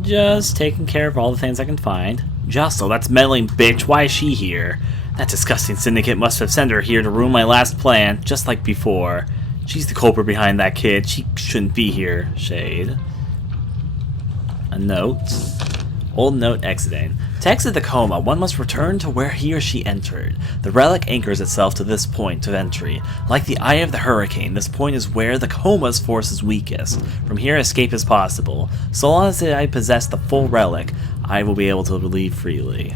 Just taking care of all the things I can find. Jaesol, that's meddling bitch, why is she here? That disgusting syndicate must have sent her here to ruin my last plan, just like before. She's the culprit behind that kid. She shouldn't be here. Shade. A note. Old note exiting. To exit the coma, one must return to where he or she entered. The relic anchors itself to this point of entry. Like the eye of the hurricane, this point is where the coma's force is weakest. From here, escape is possible. So long as I possess the full relic, I will be able to leave freely.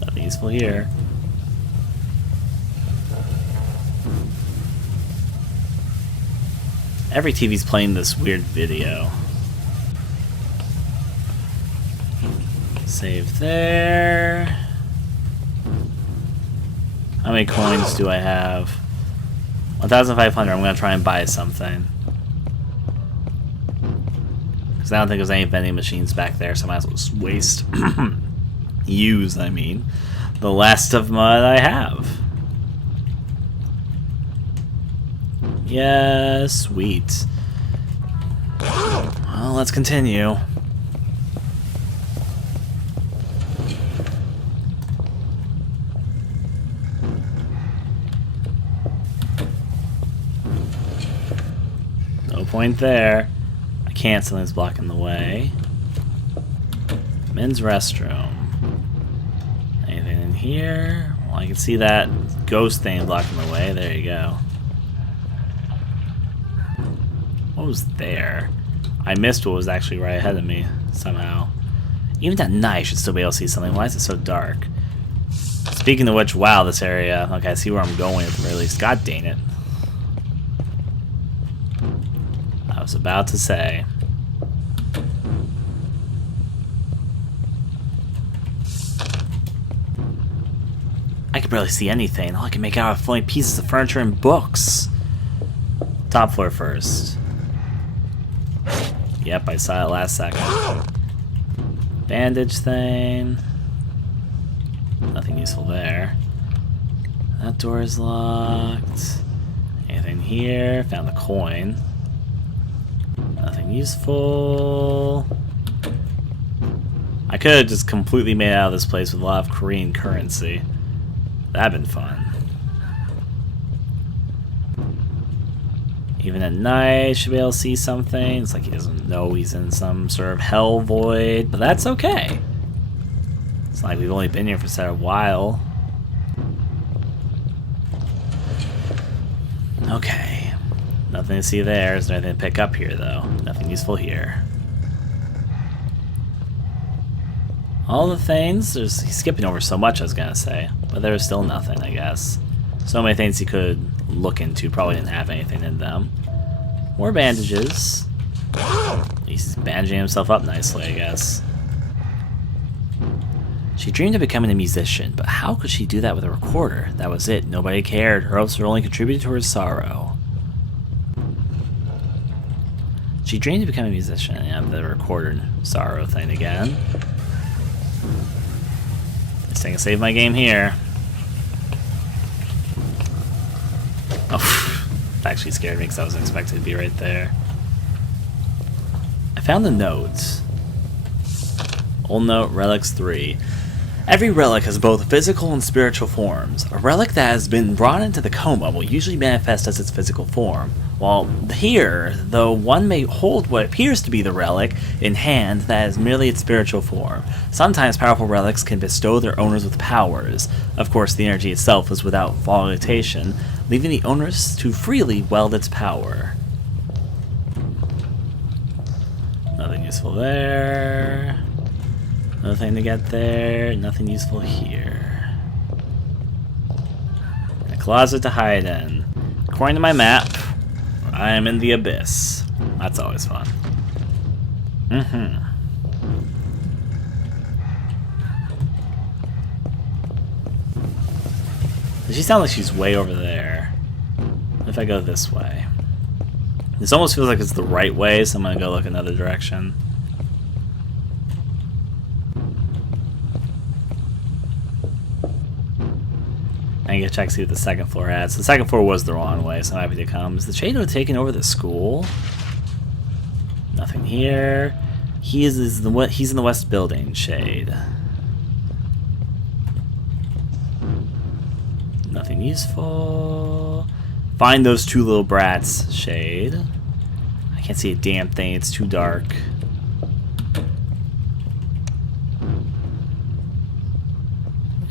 Nothing useful here. Every TV's playing this weird video. Save there. How many coins do I have? 1,500. I'm gonna try and buy something. Because I don't think there's any vending machines back there, so I might as well just waste. Use, I mean. The last of what I have. Yeah, sweet. Well, let's continue. No point there. I can't, something's blocking the way. Men's restroom. Anything in here? Well, I can see that ghost thing blocking the way. There you go. What was there? I missed what was actually right ahead of me, somehow. Even at night, I should still be able to see something. Why is it so dark? Speaking of which, wow, this area. Okay, I see where I'm going at the very least. God dang it. I was about to say. I can barely see anything. All I can make out are floating pieces of furniture and books. Top floor first. Yep, I saw it last second. Bandage thing. Nothing useful there. That door is locked. Anything here? Found the coin. Nothing useful. I could have just completely made out of this place with a lot of Korean currency. That'd been fun. Even at night, should be able to see something. It's like he doesn't know he's in some sort of hell void, but that's okay. It's like we've only been here for such a while. Okay. Nothing to see there. Is there anything to pick up here, though? Nothing useful here. All the things, he's skipping over so much, I was gonna say. But there's still nothing, I guess. So many things he could look into, probably didn't have anything in them. More bandages. At least he's bandaging himself up nicely, I guess. She dreamed of becoming a musician, but how could she do that with a recorder? That was it. Nobody cared. Her hopes were only contributed to her sorrow. She dreamed of becoming a musician, and the recorder sorrow thing again. This thing can save my game here. Oh, that actually scared me because I wasn't expecting to be right there. I found the note. Old note, relics 3. Every relic has both physical and spiritual forms. A relic that has been brought into the coma will usually manifest as its physical form. While here, though one may hold what appears to be the relic in hand, that is merely its spiritual form. Sometimes powerful relics can bestow their owners with powers. Of course, the energy itself is without volatility, leaving the owners to freely wield its power. Nothing useful there. Nothing to get there. Nothing useful here. A closet to hide in. According to my map, I am in the abyss. That's always fun. Does she sound like she's way over there? What if I go this way? This almost feels like it's the right way, so I'm gonna go look another direction. I can check see what the second floor has. So the second floor was the wrong way, so I'm happy to come. Is the Shadow taking over the school? Nothing here. He's in the west building, Shade. Nothing useful. Find those two little brats, Shade. I can't see a damn thing, it's too dark.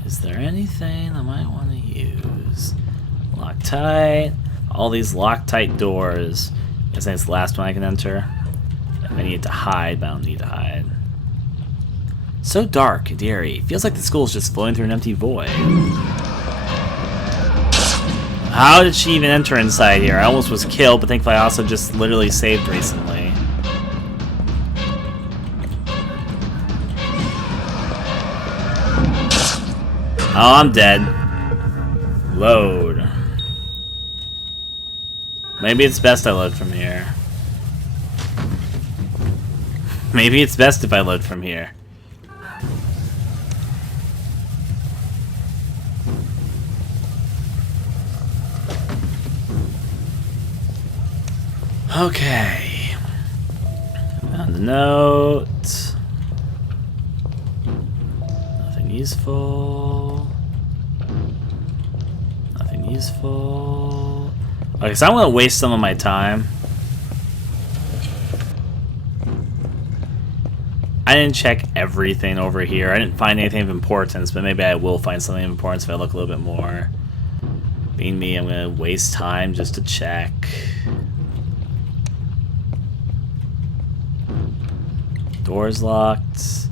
Is there anything I might want to use? Loctite. All these Loctite doors. I guess that's the last one I can enter. If I need to hide, but I don't need to hide. So dark and eerie. Feels like the school is just flowing through an empty void. How did she even enter inside here? I almost was killed, but thankfully I also just literally saved recently. Oh, I'm dead. Load. Maybe it's best I load from here. Maybe it's best if I load from here. Okay. Found a note. Nothing useful. Nothing useful. Okay, so I'm gonna waste some of my time. I didn't check everything over here. I didn't find anything of importance, but maybe I will find something of importance if I look a little bit more. Being me, I'm gonna waste time just to check. Doors locked.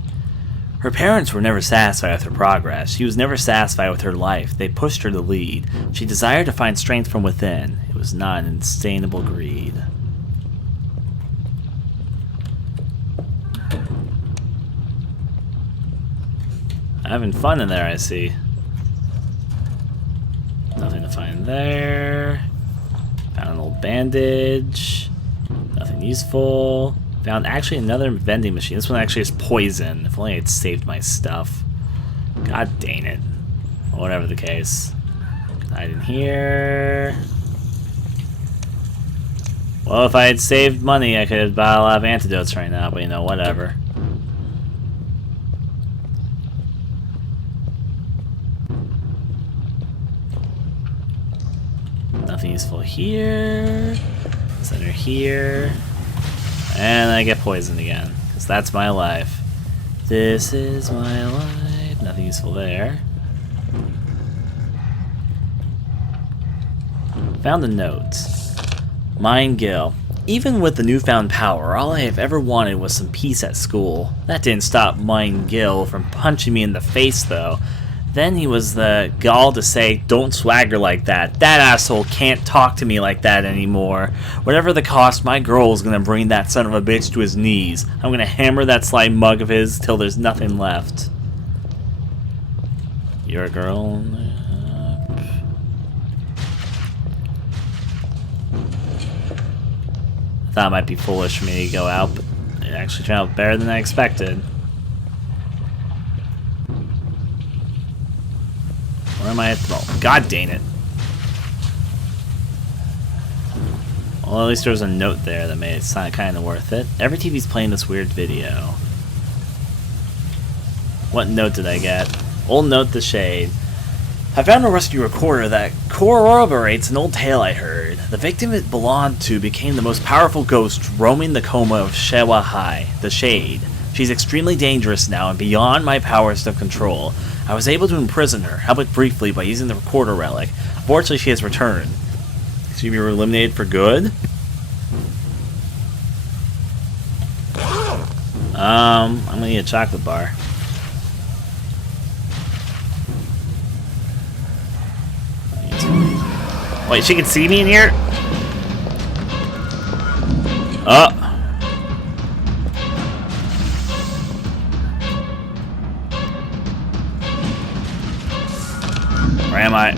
Her parents were never satisfied with her progress. She was never satisfied with her life. They pushed her to lead. She desired to find strength from within. It was not an unsustainable greed. Having fun in there, I see. Nothing to find there. Found an old bandage. Nothing useful. Found actually another vending machine. This one actually is poison. If only I'd saved my stuff. God dang it. Whatever the case. Hide in here. Well, if I had saved money, I could have bought a lot of antidotes right now, but you know, whatever. Nothing useful here. Center here. And I get poisoned again, because that's my life. This is my life. Nothing useful there. Found a note. Myung-gil. Even with the newfound power, all I have ever wanted was some peace at school. That didn't stop Myung-gil from punching me in the face, though. Then he was the gall to say, "Don't swagger like that. That asshole can't talk to me like that anymore. Whatever the cost, my girl is gonna bring that son of a bitch to his knees. I'm gonna hammer that slime mug of his till there's nothing left." You're a girl. I thought it might be foolish for me to go out, but it actually turned out better than I expected. Where am I at the moment? God dang it. Well, at least there was a note there that made it kind of worth it. Every TV's playing this weird video. What note did I get? Old note to Shade. I found a rusty recorder that corroborates an old tale I heard. The victim it belonged to became the most powerful ghost roaming the Coma of Shewa High, the Shade. She's extremely dangerous now and beyond my powers to control. I was able to imprison her, albeit briefly, by using the recorder relic. Fortunately, she has returned. Should you be eliminated for good? I'm gonna need a chocolate bar. Wait, she can see me in here? Oh. Where am I?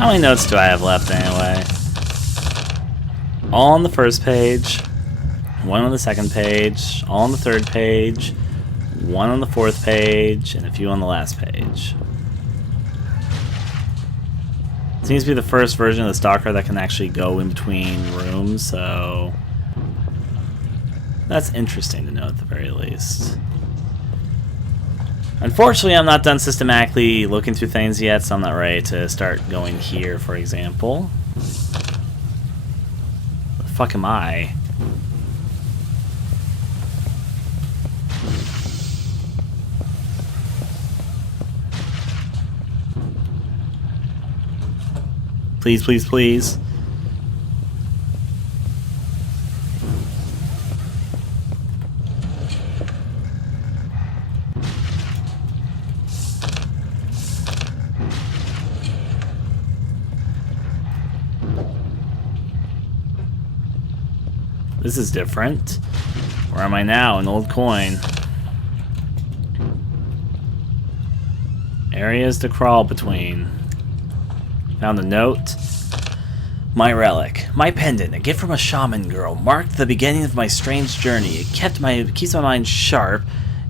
How many notes do I have left anyway? All on the first page, one on the second page, all on the third page, one on the fourth page, and a few on the last page. Seems to be the first version of the Stalker that can actually go in between rooms, so that's interesting to know at the very least. Unfortunately, I'm not done systematically looking through things yet, so I'm not ready to start going here, for example. Where the fuck am I? Please, please, please. This is different. Where am I now? An old coin. Areas to crawl between. Found a note. My relic. My pendant, a gift from a shaman girl, marked the beginning of my strange journey. It keeps my mind sharp.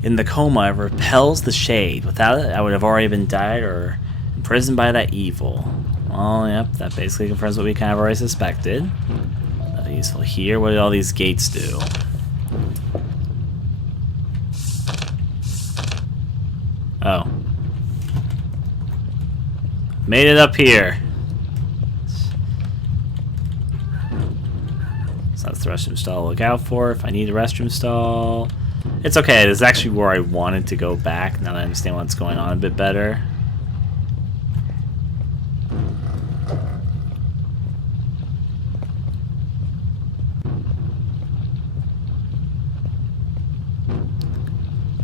In the coma, it repels the shade. Without it, I would have already been died or imprisoned by that evil. Well, yep, that basically confirms what we kind of already suspected. Nothing useful here. What did all these gates do? Oh. Made it up here. So that's the restroom stall to look out for if I need a restroom stall. It's okay, this is actually where I wanted to go back now that I understand what's going on a bit better.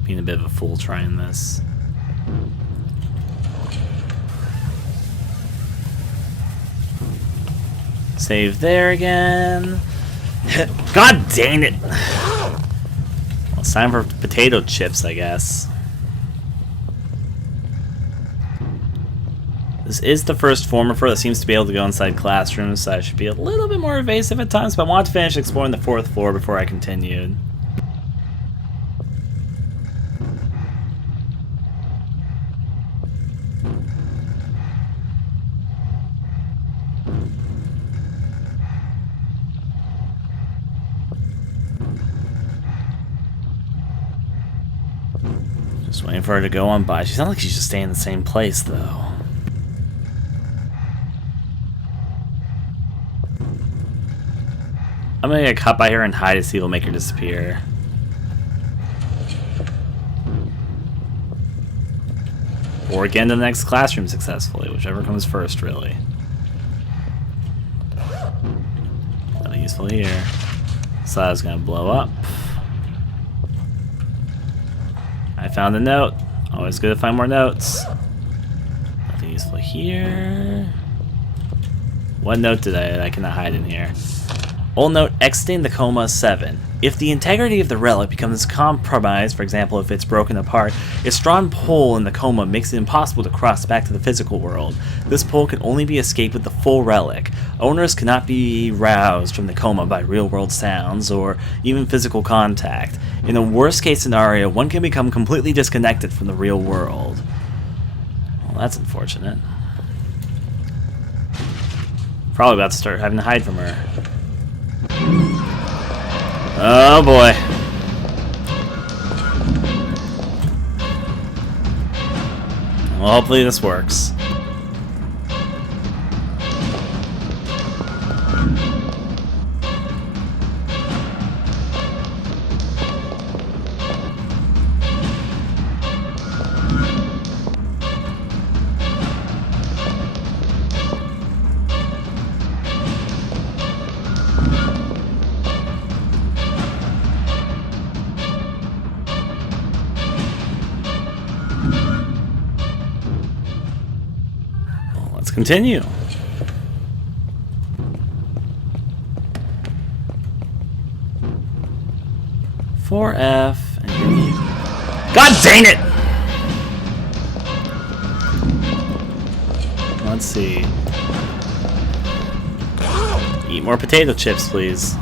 Being a bit of a fool trying this. Save there again. God dang it! Well, it's time for potato chips, I guess. This is the first formifer that seems to be able to go inside classrooms, so I should be a little bit more evasive at times, but I want to finish exploring the 4th floor before I continued. Just waiting for her to go on by. She sounds like she's just staying in the same place, though. I'm gonna get caught by her and hide to see if it'll make her disappear. Or get into the next classroom successfully, whichever comes first, really. Nothing useful here. So I was gonna blow up. I found a note. Always good to find more notes. Nothing useful here. What note did I cannot hide in here? Old note, exiting the coma 7. If the integrity of the relic becomes compromised, for example if it's broken apart, a strong pull in the coma makes it impossible to cross back to the physical world. This pull can only be escaped with the full relic. Owners cannot be roused from the coma by real-world sounds or even physical contact. In a worst-case scenario, one can become completely disconnected from the real world. Well, that's unfortunate. Probably about to start having to hide from her. Oh boy. Well, hopefully this works. Continue. 4F and God dang it! Well, Let's see. Eat more potato chips, please.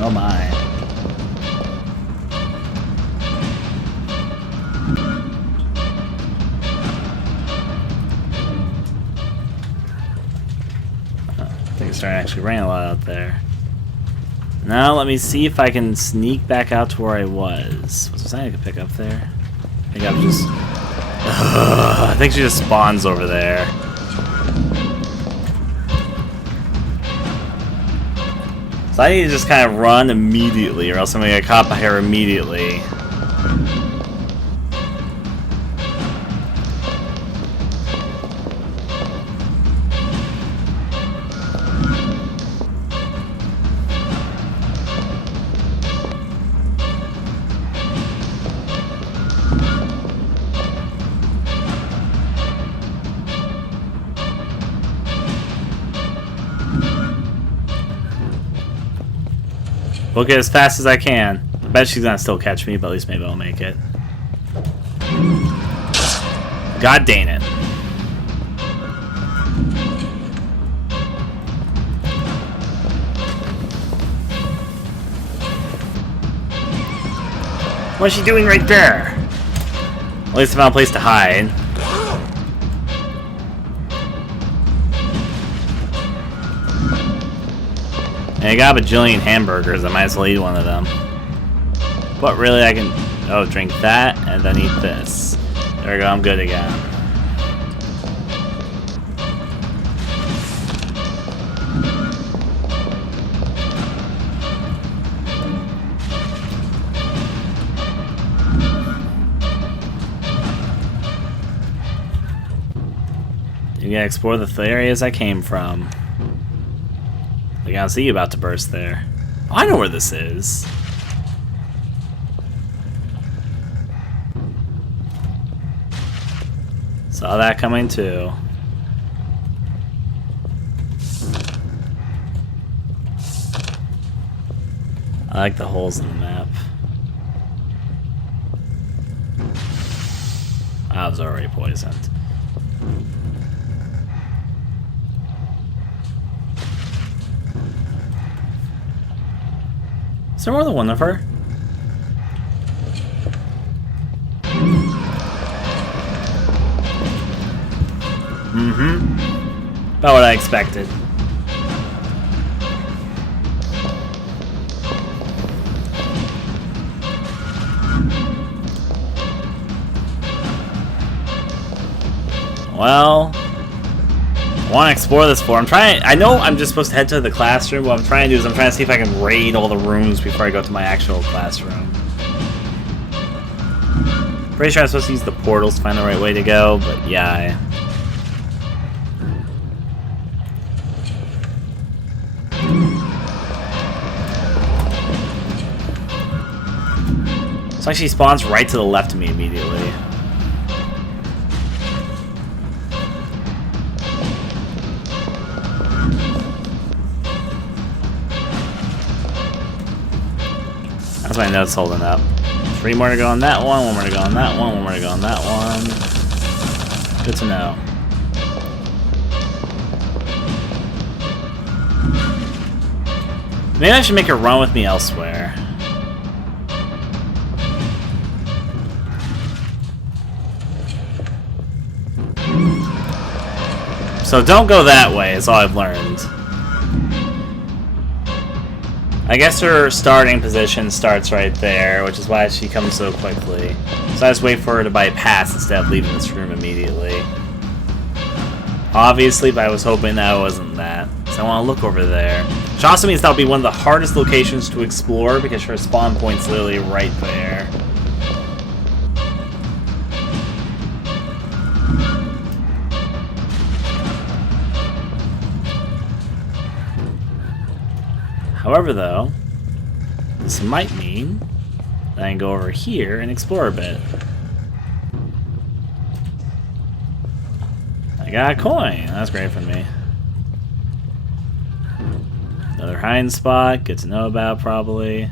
Oh my. Things starting to actually rain a lot out there. Now let me see if I can sneak back out to where I was. Was there something I could pick up there? I think I'm just... I think she just spawns over there. So I need to just kind of run immediately, or else I'm going to get caught by her immediately. Book it as fast as I can. I bet she's gonna still catch me, but at least maybe I'll make it. God dang it. What's she doing right there? At least I found a place to hide. And I got a bajillion hamburgers, I might as well eat one of them. But really I can... Oh, drink that, and then eat this. There we go, I'm good again. You gotta explore the areas I came from. I can see you about to burst there. Oh, I know where this is. Saw that coming too. I like the holes in the map. I was already poisoned. Is there more than one of her? Mm-hmm. About what I expected. Well, I want to explore this floor. I know I'm just supposed to head to the classroom. What I'm trying to do is I'm trying to see if I can raid all the rooms before I go to my actual classroom. Pretty sure I'm supposed to use the portals to find the right way to go, but yeah. So actually spawns right to the left of me immediately. That's my notes holding up. 3 more to go on that one, 1 more to go on that one, 1 more to go on that one. Good to know. Maybe I should make her run with me elsewhere. So don't go that way, is all I've learned. I guess her starting position starts right there, which is why she comes so quickly. So I just wait for her to bypass instead of leaving this room immediately. Obviously, but I was hoping that wasn't that. So I want to look over there. Which also means that'll be one of the hardest locations to explore because her spawn point's literally right there. However, though, this might mean that I can go over here and explore a bit. got a coin. That's great for me. Another hiding spot. Good to know about, probably.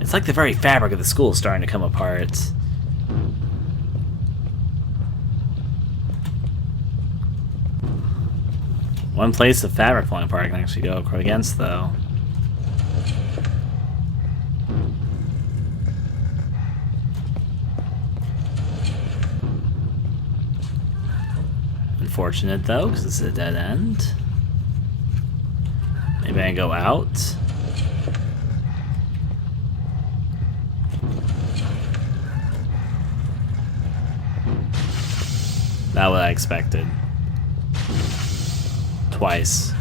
It's like the very fabric of the school is starting to come apart. One place the fabric falling apart I can actually go against, though. Unfortunate, though, because this is a dead end. Maybe I can go out. Not what I expected. Twice.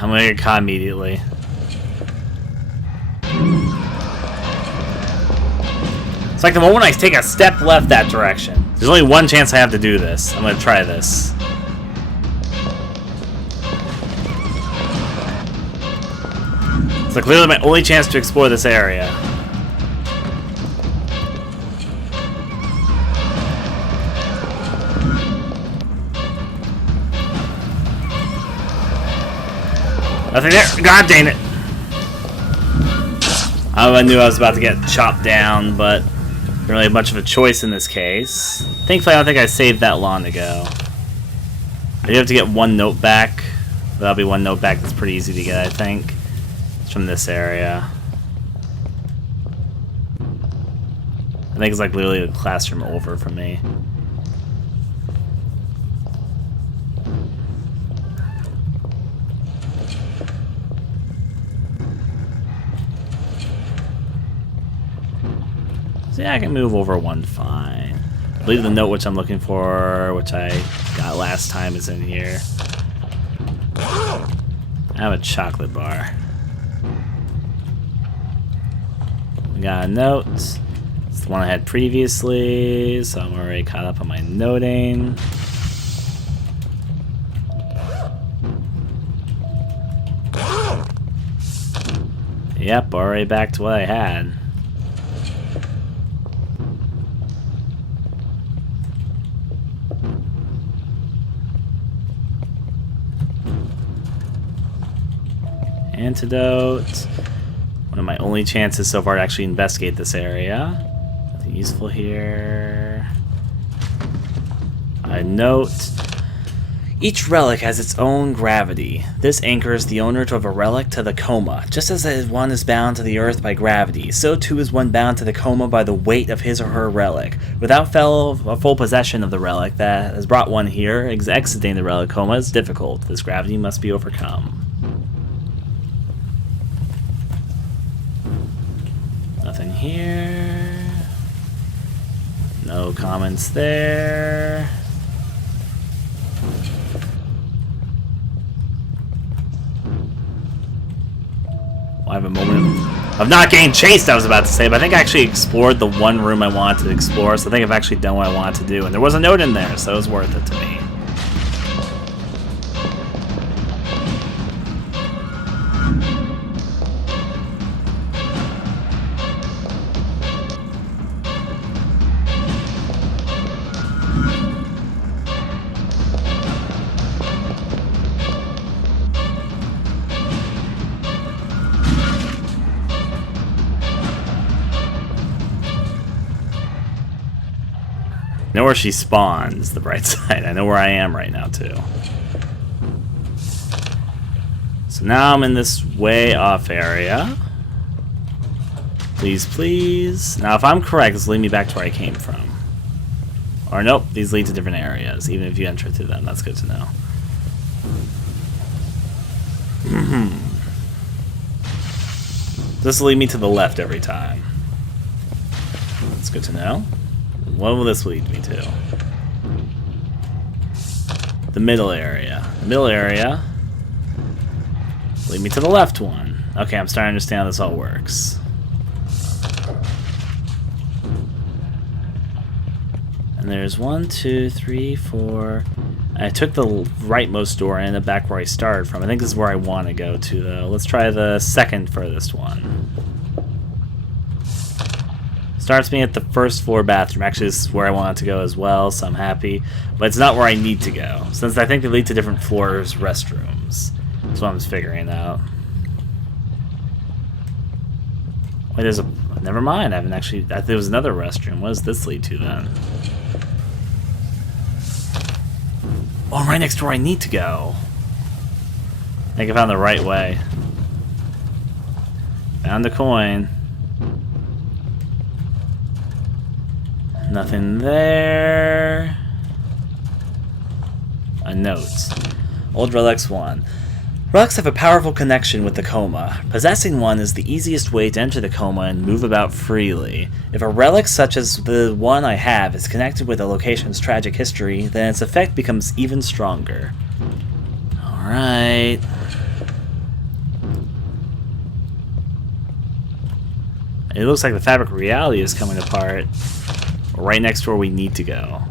I'm gonna get caught immediately. It's like the moment I take a step left that direction. There's only one chance I have to do this. I'm gonna try this. It's like literally my only chance to explore this area. Nothing there. God dang it. I knew I was about to get chopped down, but didn't really have much of a choice in this case. Thankfully, I don't think I saved that long ago. I do have to get one note back. That'll be one note back that's pretty easy to get, I think. It's from this area. I think it's like literally the classroom over for me. So yeah, I can move over one fine. I believe the note which I'm looking for, which I got last time, is in here. I have a chocolate bar. We got a note. It's the one I had previously, so I'm already caught up on my noting. Yep, already back to what I had. Antidote. One of my only chances so far to actually investigate this area. Nothing useful here. A note. Each relic has its own gravity. This anchors the owner of a relic to the Coma. Just as one is bound to the earth by gravity, so too is one bound to the Coma by the weight of his or her relic. Without full possession of the relic that has brought one here, exiting the relic Coma is difficult. This gravity must be overcome. Nothing here. No comments there. I have a moment of not getting chased, I was about to say, but I think I actually explored the one room I wanted to explore, so I think I've actually done what I wanted to do. And there was a note in there, so it was worth it to me. I know where she spawns, the bright side. I know where I am right now, too. So now I'm in this way off area. Please, please. Now, if I'm correct, this will lead me back to where I came from. Or nope, these lead to different areas, even if you enter through them. That's good to know. This will lead me to the left every time. That's good to know. What will this lead me to? The middle area. The middle area Lead me to the left one. Okay, I'm starting to understand how this all works. And there's 1, 2, 3, 4. I took the rightmost door and ended back where I started from. I think this is where I want to go to, though. Let's try the second furthest one. Starts me at the first floor bathroom. Actually, this is where I wanted to go as well, so I'm happy. But it's not where I need to go, since I think they lead to different floors' restrooms. That's what I'm figuring out. Wait, there's a... Never mind, I haven't actually... I think there was another restroom. What does this lead to, then? Oh, I'm right next to where I need to go. I think I found the right way. Found a coin. Nothing there. A note. Old Relics 1. Relics have a powerful connection with the Coma. Possessing one is the easiest way to enter the Coma and move about freely. If a relic such as the one I have is connected with a location's tragic history, then its effect becomes even stronger. Alright. It looks like the fabric of reality is coming apart. Right next to where we need to go.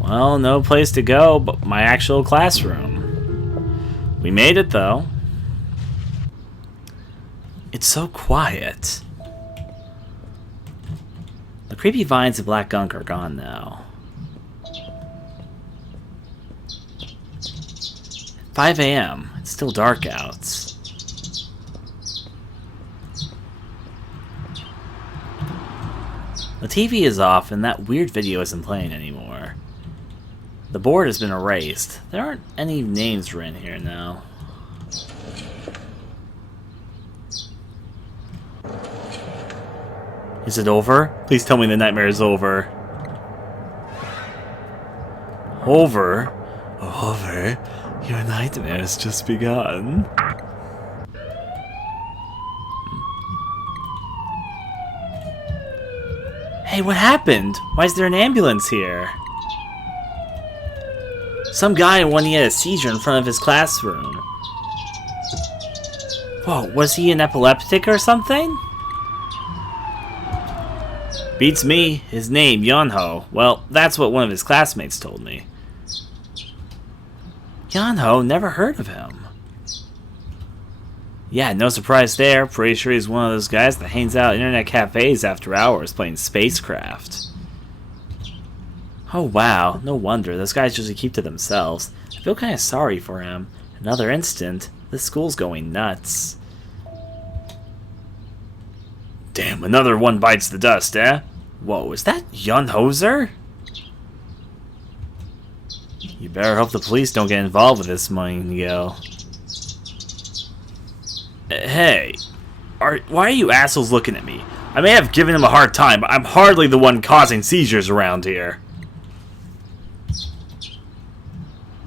Well, no place to go but my actual classroom. We made it, though. It's so quiet. The creepy vines and black gunk are gone now. 5 a.m. It's still dark out. The TV is off and that weird video isn't playing anymore. The board has been erased. There aren't any names written here now. Is it over? Please tell me the nightmare is over. Over? Over? Your nightmare has just begun. Hey, what happened? Why is there an ambulance here? Some guy in one he had a seizure in front of his classroom. Whoa, was he an epileptic or something? Beats me. His name, Youngho. Well, that's what one of his classmates told me. Youngho? Never heard of him. Yeah, no surprise there. Pretty sure he's one of those guys that hangs out at internet cafes after hours playing spacecraft. Oh wow, no wonder. Those guys usually keep to themselves. I feel kind of sorry for him. Another instant, this school's going nuts. Damn, another one bites the dust, eh? Whoa, is that Younghozer? You better hope the police don't get involved with this, Myung-gil. Hey, why are you assholes looking at me? I may have given him a hard time, but I'm hardly the one causing seizures around here.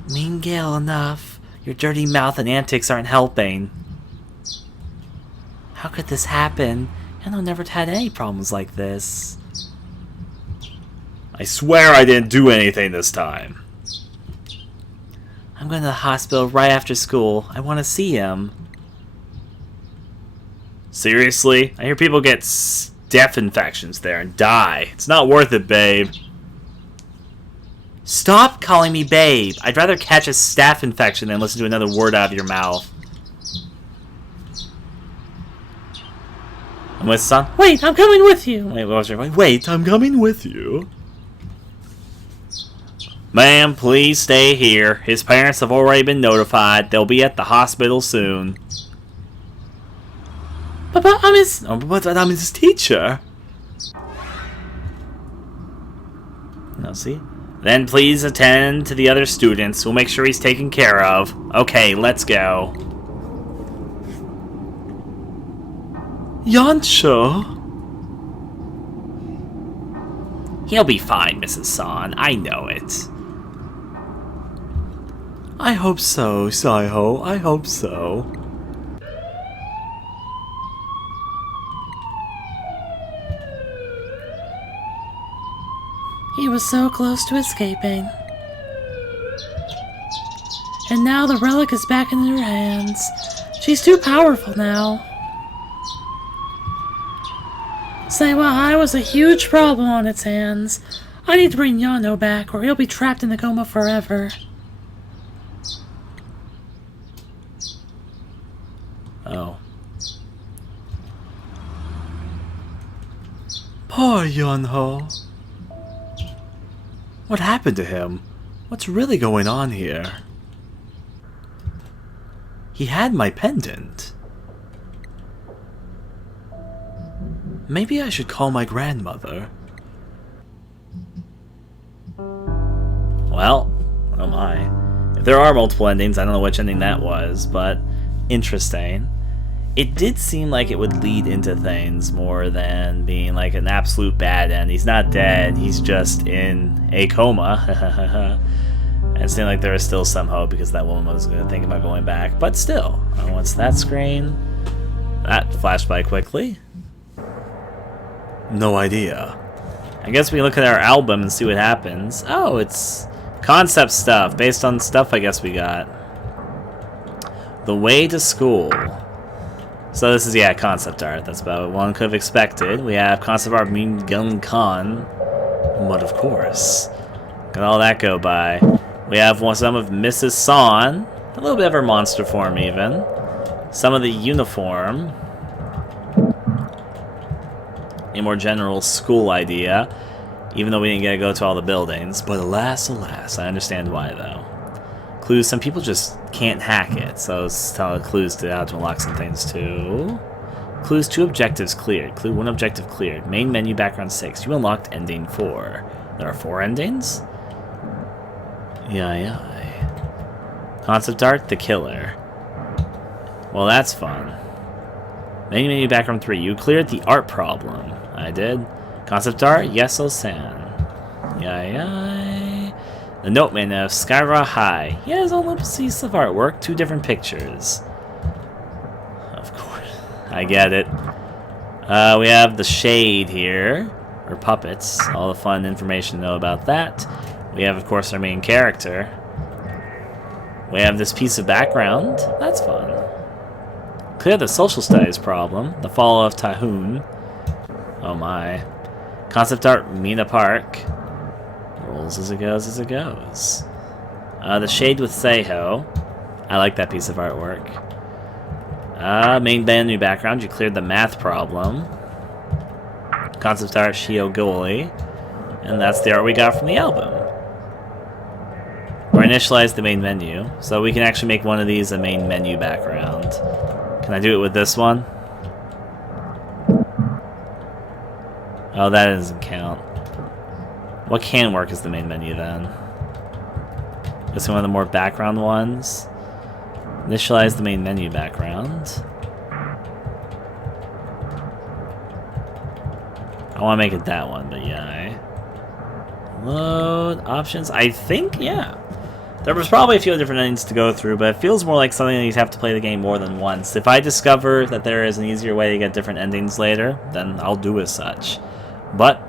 Myung-gil, enough. Your dirty mouth and antics aren't helping. How could this happen? Youngho never had any problems like this. I swear I didn't do anything this time. I'm going to the hospital right after school. I want to see him. Seriously? I hear people get staph infections there and die. It's not worth it, babe. Stop calling me babe. I'd rather catch a staph infection than listen to another word out of your mouth. I'm with son. Wait, I'm coming with you. Wait, what was your? Wait, I'm coming with you. Ma'am, please stay here. His parents have already been notified. They'll be at the hospital soon. But I'm his teacher. Now see? Then please attend to the other students. We'll make sure he's taken care of. Okay, let's go. Yansho? He'll be fine, Mrs. San. I know it. I hope so, Seho. I hope so. He was so close to escaping. And now the relic is back in her hands. She's too powerful now. Seho was a huge problem on its hands. I need to bring Youngho back, or he'll be trapped in the coma forever. Oh. Poor Youngho. What happened to him? What's really going on here? He had my pendant. Maybe I should call my grandmother. Well, oh my. If there are multiple endings, I don't know which ending that was, but interesting. It did seem like it would lead into things more than being like an absolute bad end. He's not dead, he's just in a coma. And it seemed like there was still some hope because that woman was going to think about going back. But still, what's that screen? That flashed by quickly. No idea. I guess we look at our album and see what happens. Oh, it's concept stuff based on stuff I guess we got. The Way to School. So this is, yeah, concept art. That's about what one could have expected. We have concept art Myung-gil, but of course, got all that go by. We have some of Mrs. Son, a little bit of her monster form even. Some of the uniform. A more general school idea, even though we didn't get to go to all the buildings. But alas, alas, I understand why though. Clues, some people just can't hack it, so it's telling clues to how to unlock some things too. Clues, 2 objectives cleared. Clue, 1 objective cleared. Main menu, background 6. You unlocked ending 4. There are 4 endings? Yeah. Concept art, the killer. Well, that's fun. Main menu, background 3. You cleared the art problem. I did. Concept art, Jaesol-san. Yeah. The Noteman of Skyra High. He has a little piece of artwork, 2 different pictures. Of course. I get it. We have the Shade here. Or puppets. All the fun information to know about that. We have, of course, our main character. We have this piece of background. That's fun. Clear the social studies problem. The fall of Taehoon. Oh my. Concept art, Mina Park. Rolls as it goes, as it goes. The Shade with Seho. I like that piece of artwork. Main menu background, you cleared the math problem. Concept art, Shio Goli. And that's the art we got from the album. Or initialize the main menu. So we can actually make one of these a main menu background. Can I do it with this one? Oh, that doesn't count. What can work as the main menu then? This is one of the more background ones. Initialize the main menu background. I want to make it that one, but yeah. Load options. I think, yeah. There was probably a few different endings to go through, but it feels more like something that you'd have to play the game more than once. If I discover that there is an easier way to get different endings later, then I'll do as such. But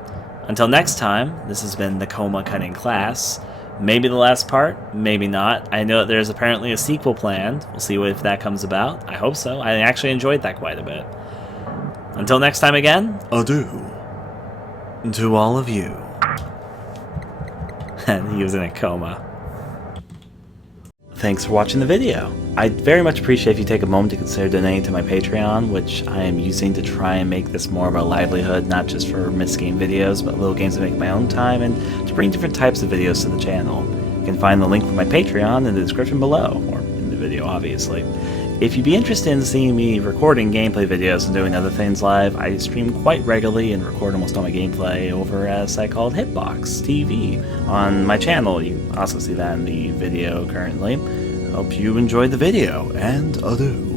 until next time, this has been the Coma Cutting Class. Maybe the last part, maybe not. I know that there's apparently a sequel planned. We'll see if that comes about. I hope so. I actually enjoyed that quite a bit. Until next time again, adieu to all of you. And he was in a coma. Thanks for watching the video. I'd very much appreciate if you take a moment to consider donating to my Patreon, which I am using to try and make this more of a livelihood, not just for missed game videos, but little games to make my own time, and to bring different types of videos to the channel. You can find the link for my Patreon in the description below, or in the video obviously. If you'd be interested in seeing me recording gameplay videos and doing other things live, I stream quite regularly and record almost all my gameplay over at a site called Hitbox TV on my channel. You can also see that in the video currently. Hope you enjoyed the video, and adieu.